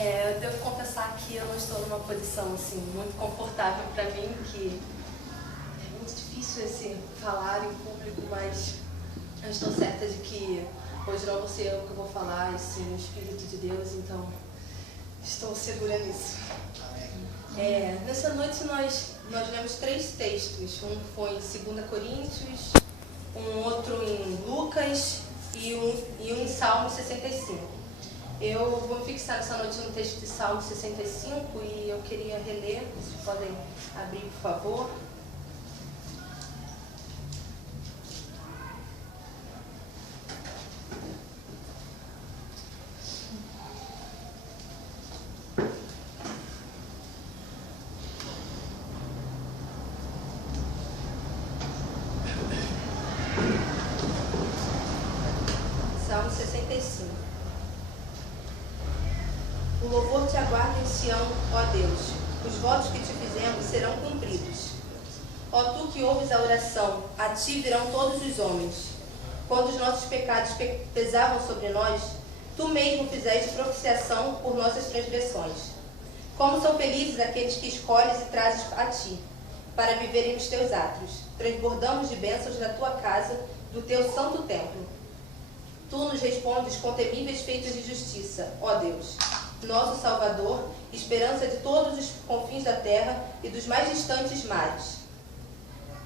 Eu devo confessar que eu não estou numa posição assim, muito confortável para mim, que é muito difícil falar em público, mas eu estou certa de que hoje não vou ser eu que vou falar, e sim o Espírito de Deus, então estou segura nisso. Nessa noite nós lemos 3 textos, um foi em 2 Coríntios, um outro em Lucas e um em Salmo 65. Eu vou me fixar nessa noite no texto de Salmo 65 e eu queria reler, vocês podem abrir, por favor. Salmo 65. O louvor te aguarda em Sião, ó Deus. Os votos que te fizemos serão cumpridos. Ó tu que ouves a oração, a ti virão todos os homens. Quando os nossos pecados pesavam sobre nós, tu mesmo fizeste propiciação por nossas transgressões. Como são felizes aqueles que escolhes e trazes a ti, para viverem nos teus átrios. Transbordamos de bênçãos da tua casa, do teu santo templo. Tu nos respondes com temíveis feitos de justiça, ó Deus, nosso Salvador, esperança de todos os confins da terra e dos mais distantes mares.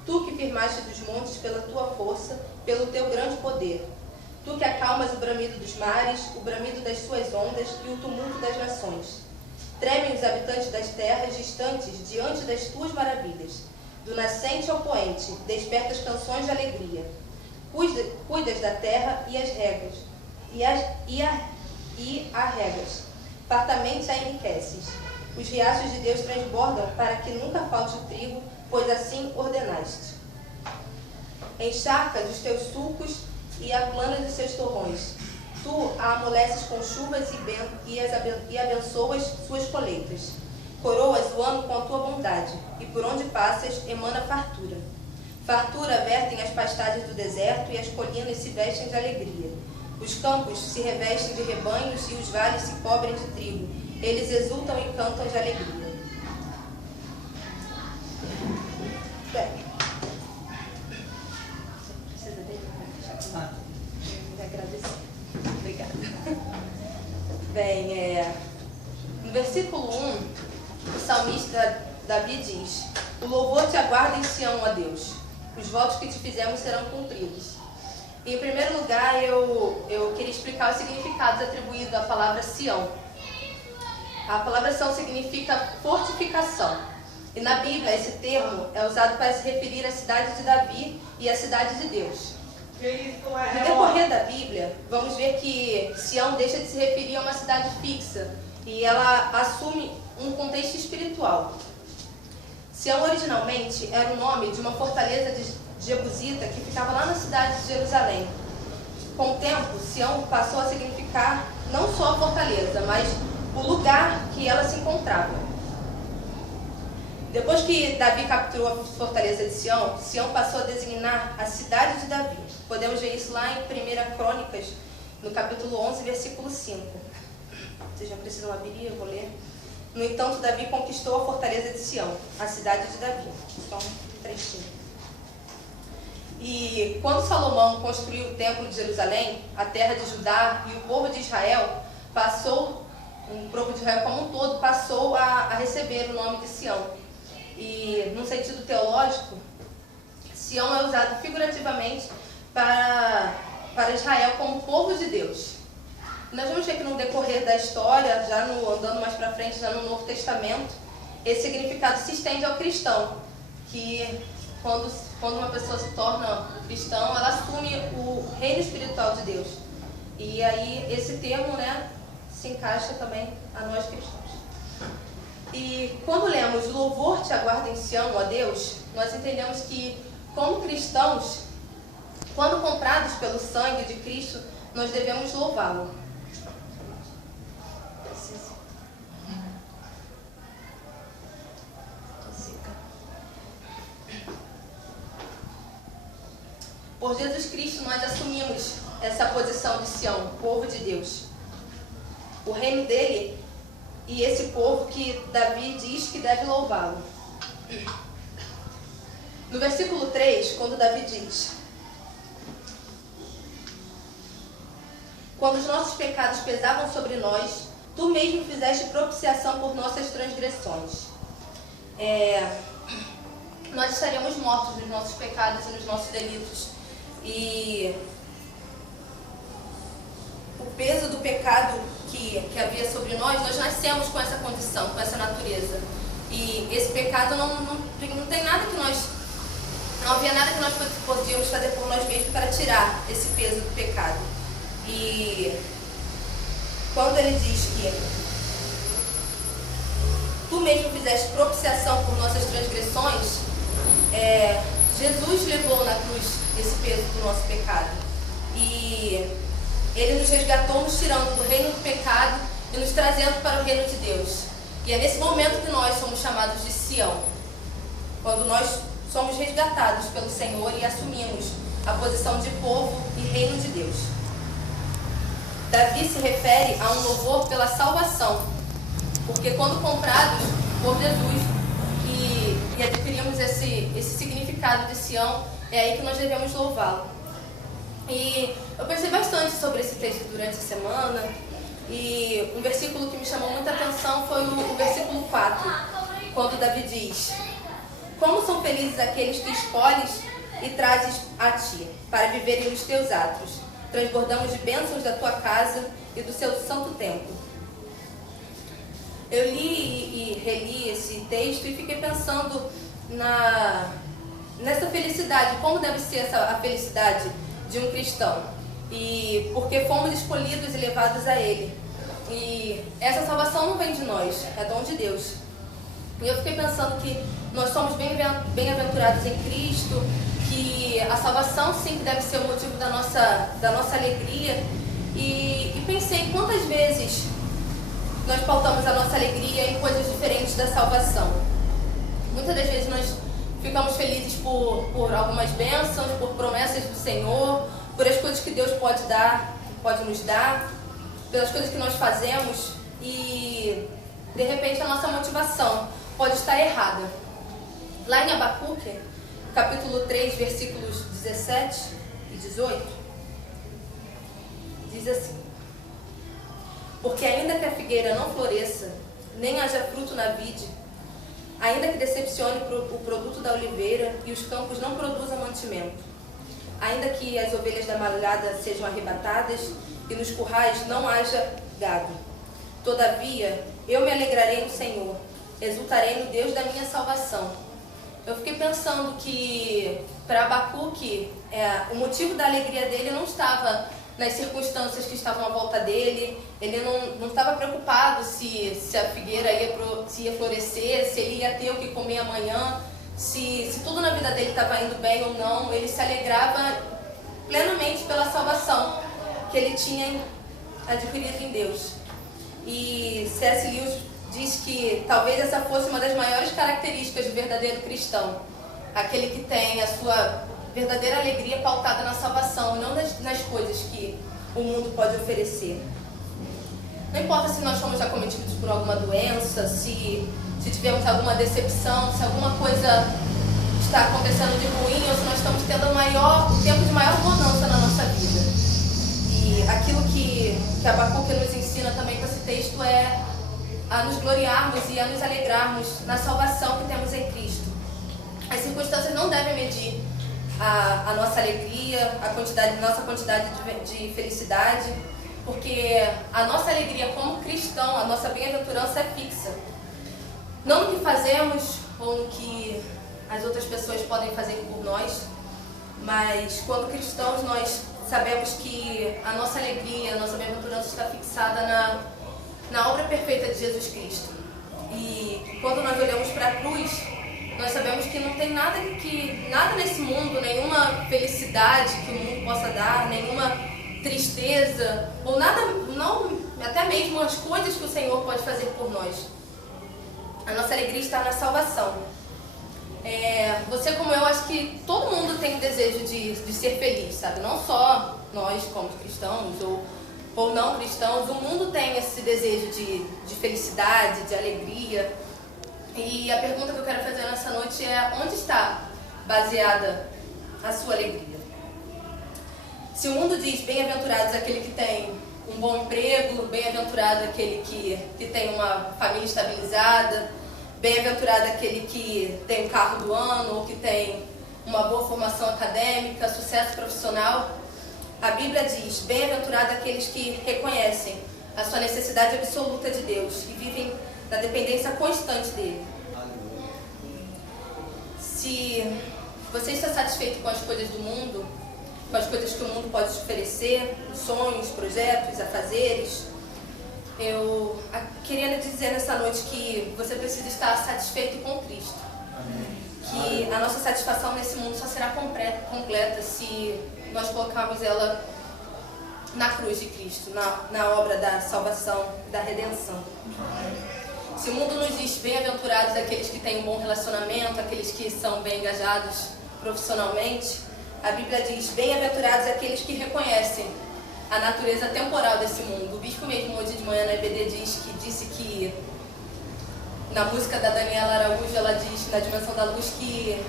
Tu que firmaste dos montes pela tua força, pelo teu grande poder. Tu que acalmas o bramido dos mares, o bramido das suas ondas e o tumulto das nações. Tremem os habitantes das terras distantes diante das tuas maravilhas. Do nascente ao poente, despertas canções de alegria. Cuidas da terra e as regas, e a regas. Fartamente a enriqueces. Os riachos de Deus transbordam para que nunca falte o trigo, pois assim ordenaste. Encharcas os teus sulcos e aplanas os seus torrões. Tu a amoleces com chuvas e abençoas suas colheitas. Coroas o ano com a tua bondade, e por onde passas emana fartura. Fartura vertem as pastagens do deserto e as colinas se vestem de alegria. Os campos se revestem de rebanhos e os vales se cobrem de trigo. Eles exultam e cantam de alegria. Você precisa dele para fechar? Me agradecer. Obrigada. No versículo 1, o salmista Davi diz: o louvor te aguarda em Sião, ó Deus. Os votos que te fizemos serão cumpridos. E, em primeiro lugar, eu queria explicar os significados atribuídos à palavra Sião. A palavra Sião significa fortificação. E na Bíblia, esse termo é usado para se referir à cidade de Davi e à cidade de Deus. No decorrer da Bíblia, vamos ver que Sião deixa de se referir a uma cidade fixa e ela assume um contexto espiritual. Sião originalmente era o nome de uma fortaleza jebusita que ficava lá na cidade de Jerusalém. Com o tempo, Sião passou a significar não só a fortaleza, mas o lugar que ela se encontrava. Depois que Davi capturou a fortaleza de Sião, Sião passou a designar a cidade de Davi. Podemos ver isso lá em 1 Crônicas, no capítulo 11, versículo 5. Vocês já precisam abrir, eu vou ler. No entanto, Davi conquistou a fortaleza de Sião, a cidade de Davi. Só um trechinho. E quando Salomão construiu o templo de Jerusalém, a terra de Judá e o povo de Israel o povo de Israel como um todo passou a receber o nome de Sião. E, num sentido teológico, Sião é usado figurativamente para Israel como povo de Deus. Nós vamos ver que no decorrer da história, andando mais para frente, já no Novo Testamento, esse significado se estende ao cristão, que quando uma pessoa se torna cristão, ela assume o reino espiritual de Deus. E aí esse termo, se encaixa também a nós cristãos. E quando lemos louvor te aguarda em Sião, ó Deus, nós entendemos que, como cristãos, quando comprados pelo sangue de Cristo, nós devemos louvá-lo. Por Jesus Cristo, nós assumimos essa posição de Sião, povo de Deus. O reino dele e esse povo que Davi diz que deve louvá-lo. No versículo 3, quando Davi diz: quando os nossos pecados pesavam sobre nós, tu mesmo fizeste propiciação por nossas transgressões. Nós estaríamos mortos nos nossos pecados e nos nossos delitos. E o peso do pecado que havia sobre nós nascemos com essa condição, com essa natureza. E esse pecado não tem nada que nós... Não havia nada que nós podíamos fazer por nós mesmos para tirar esse peso do pecado. E quando ele diz que tu mesmo fizeste propiciação por nossas transgressões, Jesus levou na cruz esse peso do nosso pecado. E ele nos resgatou, nos tirando do reino do pecado e nos trazendo para o reino de Deus. E é nesse momento que nós somos chamados de Sião, quando nós somos resgatados pelo Senhor e assumimos a posição de povo e reino de Deus. Davi se refere a um louvor pela salvação, porque quando comprados por Jesus e adquirimos esse significado de Sião, é aí que nós devemos louvá-lo. E eu pensei bastante sobre esse texto durante a semana, e um versículo que me chamou muita atenção foi o versículo 4, quando Davi diz: como são felizes aqueles que escolhes e trazes a ti, para viverem nos teus atos. Transbordamos de bênçãos da tua casa e do seu santo templo. Eu li e reli esse texto e fiquei pensando nessa felicidade, como deve ser a felicidade de um cristão. E porque fomos escolhidos e levados a Ele. E essa salvação não vem de nós, é dom de Deus. E eu fiquei pensando que nós somos bem-aventurados em Cristo, que a salvação sim deve ser o motivo da nossa alegria. E pensei quantas vezes nós pautamos a nossa alegria em coisas diferentes da salvação. Muitas das vezes nós ficamos felizes por algumas bênçãos, por promessas do Senhor, por as coisas que Deus pode nos dar, pelas coisas que nós fazemos, e de repente a nossa motivação pode estar errada. Lá em Abacuque, capítulo 3, versículos 17 e 18, diz assim: porque ainda que a figueira não floresça, nem haja fruto na vide, ainda que decepcione o produto da oliveira e os campos não produzam mantimento, ainda que as ovelhas da malhada sejam arrebatadas e nos currais não haja gado, todavia eu me alegrarei no Senhor, exultarei no Deus da minha salvação. Eu fiquei pensando que para Abacuque o motivo da alegria dele não estava nas circunstâncias que estavam à volta dele. Ele não estava preocupado se a figueira ia florescer, se ele ia ter o que comer amanhã, se tudo na vida dele estava indo bem ou não. Ele se alegrava plenamente pela salvação que ele tinha adquirido em Deus. E C.S. Lewis diz que talvez essa fosse uma das maiores características do verdadeiro cristão, aquele que tem a sua verdadeira alegria pautada na salvação, não nas coisas que o mundo pode oferecer. Não importa se nós fomos acometidos por alguma doença, se tivemos alguma decepção, se alguma coisa está acontecendo de ruim, ou se nós estamos tendo o tempo de maior bonança na nossa vida. E aquilo que Abacuque nos ensina também com esse texto é a nos gloriarmos e a nos alegrarmos na salvação que temos em Cristo. As circunstâncias não devem medir a nossa alegria, nossa quantidade de felicidade, porque a nossa alegria como cristão, a nossa bem-aventurança é fixa. Não no que fazemos ou no que as outras pessoas podem fazer por nós, mas quando cristãos nós sabemos que a nossa alegria, a nossa bem-aventurança está fixada na obra perfeita de Jesus Cristo. E quando nós olhamos para a cruz, nós sabemos que não tem nada nesse mundo, nenhuma felicidade que o mundo possa dar, nenhuma tristeza, ou nada, não, até mesmo as coisas que o Senhor pode fazer por nós. A nossa alegria está na salvação. Você como eu, acho que todo mundo tem o desejo de ser feliz, sabe? Não só nós como cristãos, ou ou não cristãos, o mundo tem esse desejo de felicidade, de alegria. E a pergunta que eu quero fazer nessa noite é: onde está baseada a sua alegria? Se o mundo diz bem-aventurados aquele que tem um bom emprego, bem-aventurado aquele que tem uma família estabilizada, bem-aventurado aquele que tem um carro do ano, ou que tem uma boa formação acadêmica, sucesso profissional, a Bíblia diz: bem-aventurado aqueles que reconhecem a sua necessidade absoluta de Deus e vivem na dependência constante dele. Se você está satisfeito com as coisas do mundo, com as coisas que o mundo pode te oferecer, sonhos, projetos, afazeres, eu queria lhe dizer nessa noite que você precisa estar satisfeito com Cristo. Que a nossa satisfação nesse mundo só será completa se nós colocarmos ela na cruz de Cristo, na obra da salvação, da redenção. Se o mundo nos diz bem-aventurados aqueles que têm um bom relacionamento, aqueles que são bem engajados profissionalmente, a Bíblia diz: bem-aventurados aqueles que reconhecem a natureza temporal desse mundo. O bispo mesmo hoje de manhã na EBD disse que na música da Daniela Araújo, ela diz, na Dimensão da Luz, que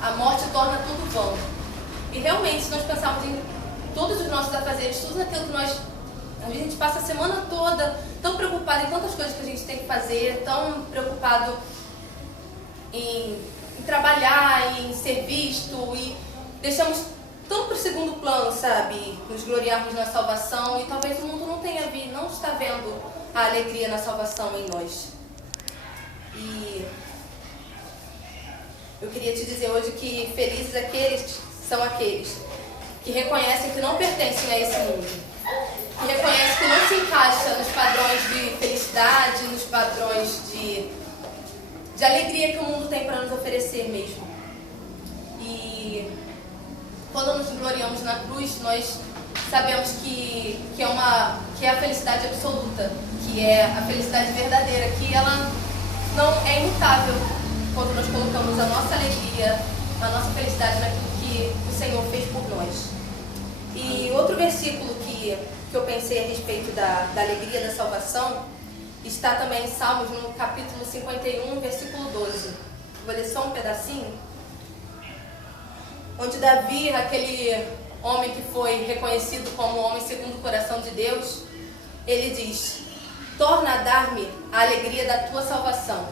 a morte torna tudo vão. E realmente, se nós pensarmos em todos os nossos afazeres, tudo aquilo que a gente passa a semana toda tão preocupado em tantas coisas que a gente tem que fazer, tão preocupado em trabalhar, em ser visto, e deixamos tão para o segundo plano, sabe? Nos gloriarmos na salvação, e talvez o mundo não está vendo a alegria na salvação em nós. E eu queria te dizer hoje que felizes são aqueles que reconhecem que não pertencem a esse mundo, que reconhecem que não se encaixa nos padrões de felicidade, nos padrões de alegria que o mundo tem para nos oferecer mesmo. E quando nos gloriamos na cruz, nós sabemos que é a felicidade absoluta, que é a felicidade verdadeira, que ela não é imutável quando nós colocamos a nossa alegria, a nossa felicidade naquilo que o Senhor fez por nós. E outro versículo que eu pensei a respeito da alegria da salvação está também em Salmos, no capítulo 51, versículo 12. Vou ler só um pedacinho. Onde Davi, aquele homem que foi reconhecido como homem segundo o coração de Deus, ele diz: torna a dar-me a alegria da tua salvação.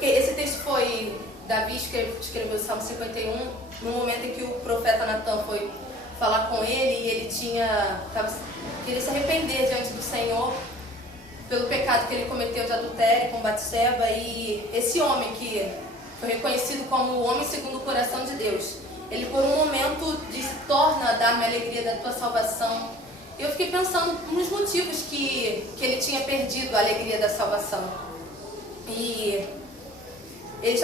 Esse texto foi, Davi escreveu o Salmo 51, no momento em que o profeta Natan foi falar com ele, e ele queria se arrepender diante do Senhor pelo pecado que ele cometeu de adultério com Batseba. E esse homem que foi reconhecido como o homem segundo o coração de Deus, ele por um momento disse: torna a dar-me a alegria da tua salvação. Eu fiquei pensando nos motivos que ele tinha perdido a alegria da salvação. E ele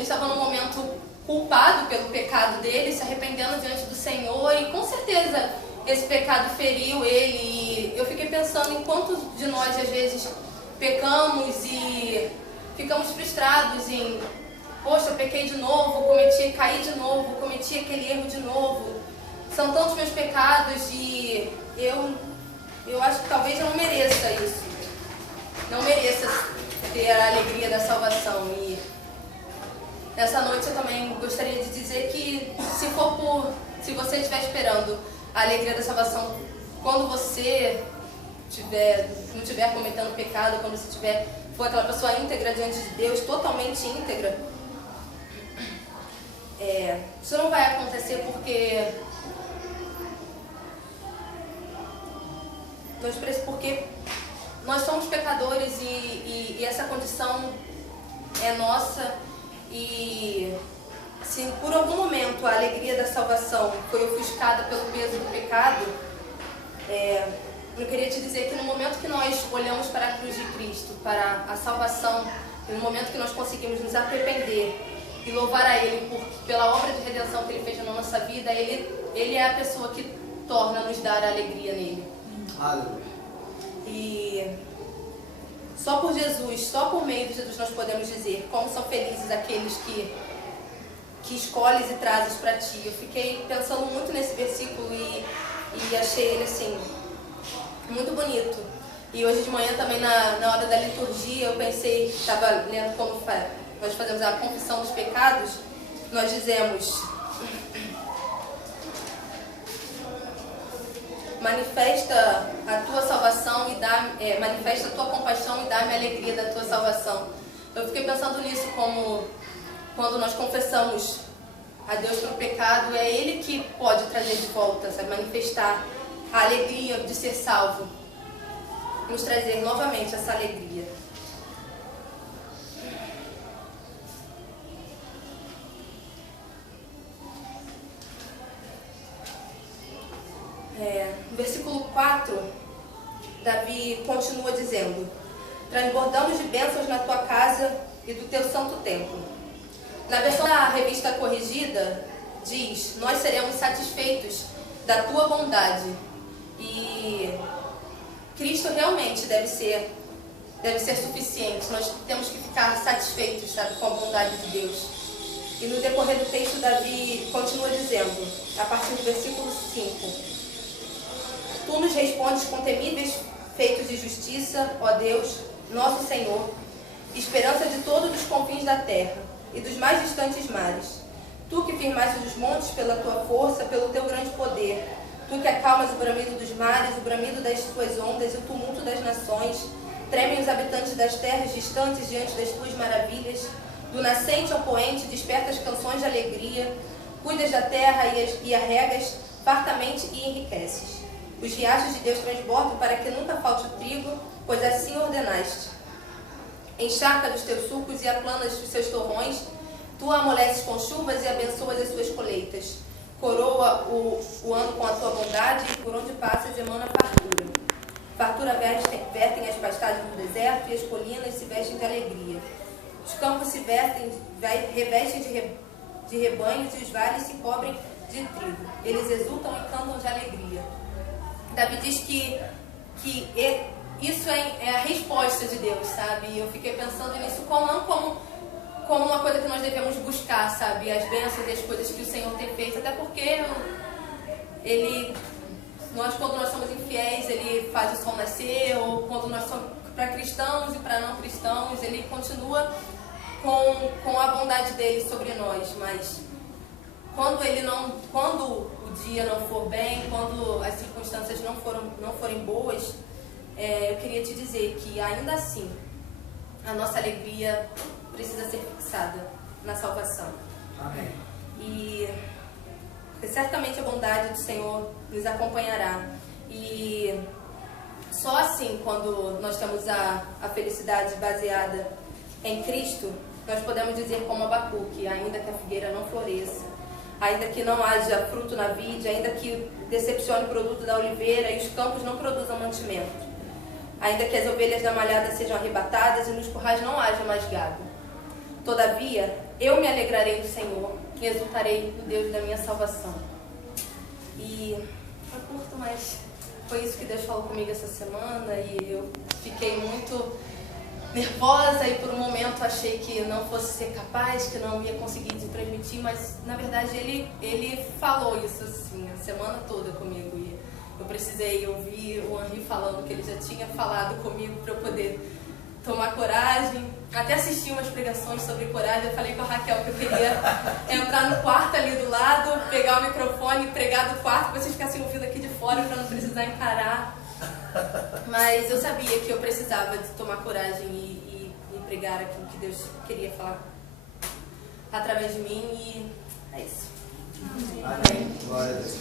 estava num momento culpado pelo pecado dele, se arrependendo diante do Senhor, e com certeza esse pecado feriu ele. E eu fiquei pensando em quantos de nós às vezes pecamos e ficamos frustrados em: poxa, eu pequei de novo, caí de novo, cometi aquele erro de novo. São tantos meus pecados e eu acho que talvez eu não mereça isso. Não mereça ter a alegria da salvação. E nessa noite eu também gostaria de dizer que se você estiver esperando a alegria da salvação quando você não estiver cometendo pecado, quando você for aquela pessoa íntegra diante de Deus, totalmente íntegra, isso não vai acontecer porque nós somos pecadores e essa condição é nossa. E se por algum momento a alegria da salvação foi ofuscada pelo peso do pecado, eu queria te dizer que no momento que nós olhamos para a cruz de Cristo, para a salvação, e no momento que nós conseguimos nos arrepender e louvar a Ele pela obra de redenção que Ele fez na nossa vida, Ele é a pessoa que nos dar a alegria nele. Aleluia. E só por Jesus, só por meio de Jesus nós podemos dizer como são felizes aqueles que escolhes e trazes para ti. Eu fiquei pensando muito nesse versículo e e achei ele assim muito bonito. E hoje de manhã também na hora da liturgia eu pensei, estava lendo como nós fazemos a confissão dos pecados, nós dizemos: manifesta a tua salvação e manifesta a tua compaixão e dá-me a alegria da tua salvação. Eu fiquei pensando nisso, como quando nós confessamos a Deus pelo pecado, é Ele que pode trazer de volta, sabe? Manifestar a alegria de ser salvo, nos trazer novamente essa alegria. No versículo 4, Davi continua dizendo: transbordamos de bênçãos na tua casa e do teu santo templo. Na versão da Revista Corrigida, diz: nós seremos satisfeitos da tua bondade. E Cristo realmente deve ser suficiente. Nós temos que ficar satisfeitos, sabe, com a bondade de Deus. E no decorrer do texto, Davi continua dizendo, a partir do versículo 5: tu nos respondes com temíveis feitos de justiça, ó Deus, nosso Senhor, esperança de todos os confins da terra e dos mais distantes mares. Tu que firmaste os montes pela tua força, pelo teu grande poder. Tu que acalmas o bramido dos mares, o bramido das tuas ondas e o tumulto das nações. Tremem os habitantes das terras distantes diante das tuas maravilhas. Do nascente ao poente despertas canções de alegria. Cuidas da terra e a regas fartamente e enriqueces. Os riachos de Deus transbordam para que nunca falte o trigo, pois assim ordenaste. Encharca dos teus sulcos e aplanas os seus torrões. Tu a amoleces com chuvas e abençoas as suas colheitas. Coroa o ano com a tua bondade e por onde passas emana fartura. Fartura vertem as pastagens do deserto e as colinas se vestem de alegria. Os campos se revestem de rebanhos e os vales se cobrem de trigo. Eles exultam e cantam de alegria. Davi diz que isso é a resposta de Deus, sabe? E eu fiquei pensando nisso como uma coisa que nós devemos buscar, sabe? As bênçãos e as coisas que o Senhor tem feito. Até porque quando nós somos infiéis, Ele faz o sol nascer. Ou quando nós somos para cristãos e para não cristãos, Ele continua com a bondade dele sobre nós. Mas quando o dia não for bem, quando as circunstâncias não forem boas, eu queria te dizer que ainda assim a nossa alegria precisa ser fixada na salvação. Amém. E certamente a bondade do Senhor nos acompanhará. E só assim, quando nós temos a felicidade baseada em Cristo, nós podemos dizer como Abacuque: ainda que a figueira não floresça, ainda que não haja fruto na vide, ainda que decepcione o produto da oliveira e os campos não produzam mantimento, ainda que as ovelhas da malhada sejam arrebatadas e nos currais não haja mais gado. Todavia, eu me alegrarei no Senhor e exultarei no Deus da minha salvação. E foi curto, mas foi isso que Deus falou comigo essa semana e eu fiquei muito nervosa e por um momento achei que não fosse ser capaz, que não ia conseguir te transmitir, mas na verdade ele falou isso assim a semana toda comigo e eu precisei ouvir o Henri falando que ele já tinha falado comigo para eu poder tomar coragem. Até assisti umas pregações sobre coragem. Eu falei com a Raquel que eu queria entrar no quarto ali do lado, pegar o microfone e pregar do quarto, para vocês ficassem ouvindo aqui de fora para não precisar encarar. Mas eu sabia que eu precisava de tomar coragem e pregar aquilo que Deus queria falar através de mim, e é isso. Amém. Glória a Deus.